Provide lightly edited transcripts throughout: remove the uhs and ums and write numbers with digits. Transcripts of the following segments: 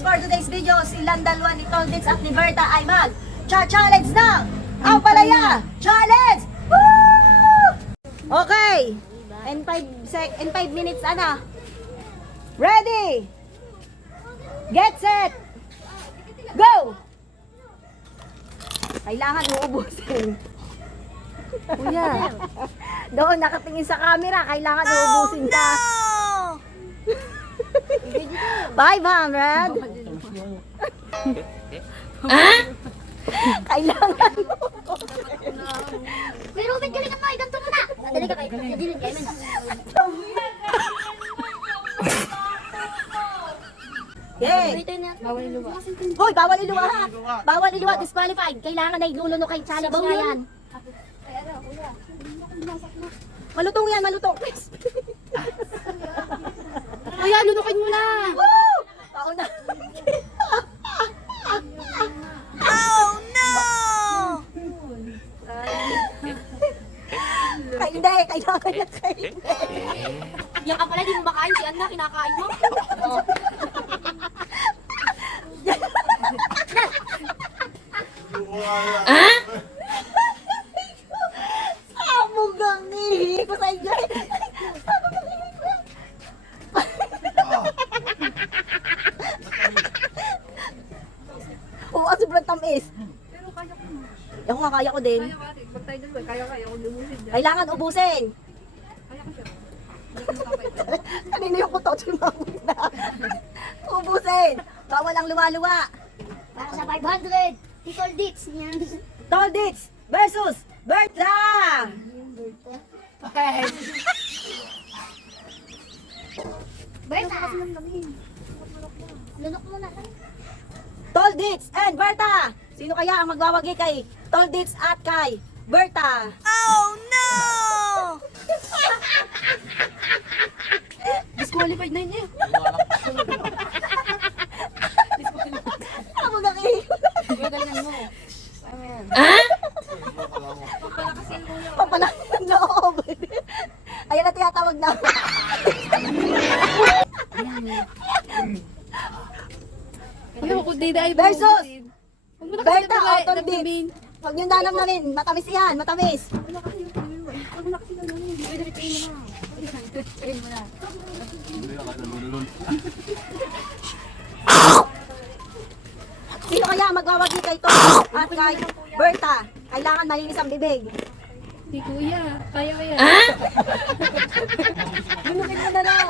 Boss, for today's video, silang dalawa ni Tolditz at ni Berta ay mag-challenge ng ang palaya challenge! Woo! Okay, in 5 minutes, ready, get set, go! Kailangan uubusin. Kuya, doon nakatingin sa camera, kailangan uubusin ka. 500. Kailangan mo. Pero Ruben, galing ang mga ganito mo na. Nadali ka kayo. Nadali kayo na. Yay! Bawal iluwa. Hoy, bawal iluwa ha. Bawal iluwa, disqualified. Kailangan ay lulunok kay challenge na yan. Malutong yan, malutong. Kuya, lunukin mo na. Woo! Pauna. Oh, no! Hindi, kailangan yan kayo. Yan ka pala, di mo makain. Si Anna, kinakain mo. Sabog ang ihi ko sa inyo. Oo, sobrang tamis. Pero kaya ko na. Ako nga, kaya ko din. Kaya ko ate. Pag tayo dun, kaya ko lumusin dyan. Kailangan ubusin. Kaya ko siya. Hindi ko makapait. Kanina yung kuto, tumawag na. Ubusin. Bawal ang luwa-luwa. Para sa 500. Titol Dits. Yan. Tolditz versus Berta. Berta. Lunok mo na. Tolditz and Berta. Sino kaya ang magwawagi kay Tolditz at kay Berta? Oh, no! Disqualified na yun eh. Sabog ang ihi ko. Gagalin mo. Tama yan. Papalaki ng loob. Ayan na tinatawag na. Kuya, kung di dahil Versus Huwag mo na kasi Berta o nabigay- Tolditz. nabigay. Huwag niyong nanamnamin. Matamis yan, matamis. Huwag mo na kasi nabigay. Pwede retain mo na. Retain mo na. Sino kaya ang magwawagi kay Tolditz at kay Berta? Kailangan malinis ang bibig. Di kuya. Kaya ko yan. Lunukin mo na lang.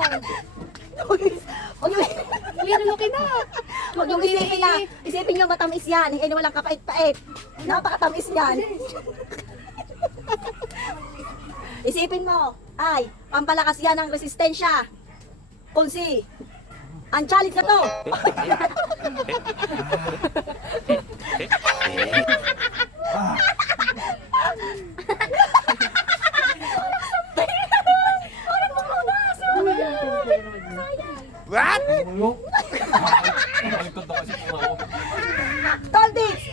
Huwag yung Kuya, lunukin na. Huwag yung isipin na. Isipin nyo matamis yan. Hindi walang kapait-pait. Napakatamis yan. Isipin mo, ay, pampalakas yan ng resistensya. Kung si, ang challenge na to. Tolditz,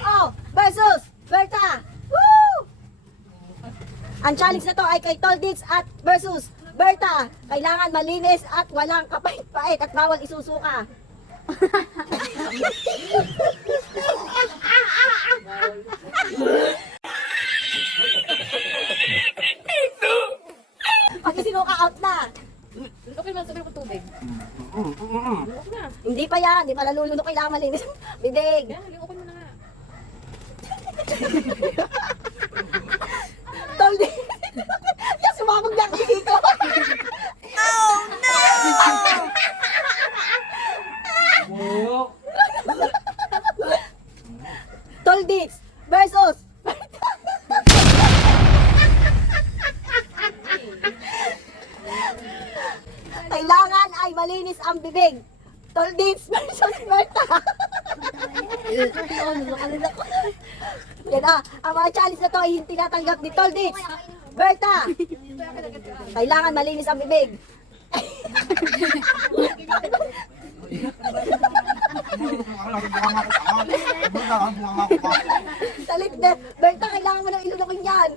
versus Berta. Woo! Ang challenge na to ay kay Tolditz at versus Berta. Kailangan malinis at walang kapait-pait at bawal isusuka. Pag sinuka out na. Lunukin mo. Sabi ko tubig. Lunok na. Hindi pa yan, hindi pa nalulunok, kailangan malinis. Bibig. Yan, lunukin mo na nga. Tolditz. Yan, sumabog na ang ihi ko. Tolditz versus kailangan ay malinis ang bibig. Tolditz versus Berta. Yan ang mga challenge na to ay hindi tinatanggap ni Tolditz. Berta, kailangan malinis ang bibig. Salit na, Berta, kailangan mo nang ilunukin yan.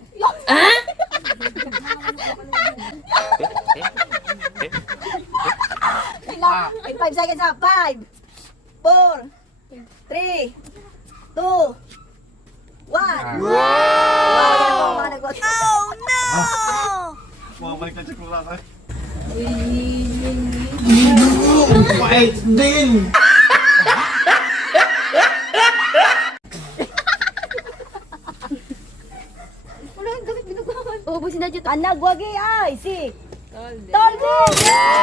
Kailangan, 5 seconds na, 5, 4, 3, 2, 1. Wow! Yan po, mga nag-vote. Oh, no! Bumabalik na sa kulak eh. Wait din! Wala yung gamit binugawan. Ubusin na dyan. Ang nagwagi ay si Toldi!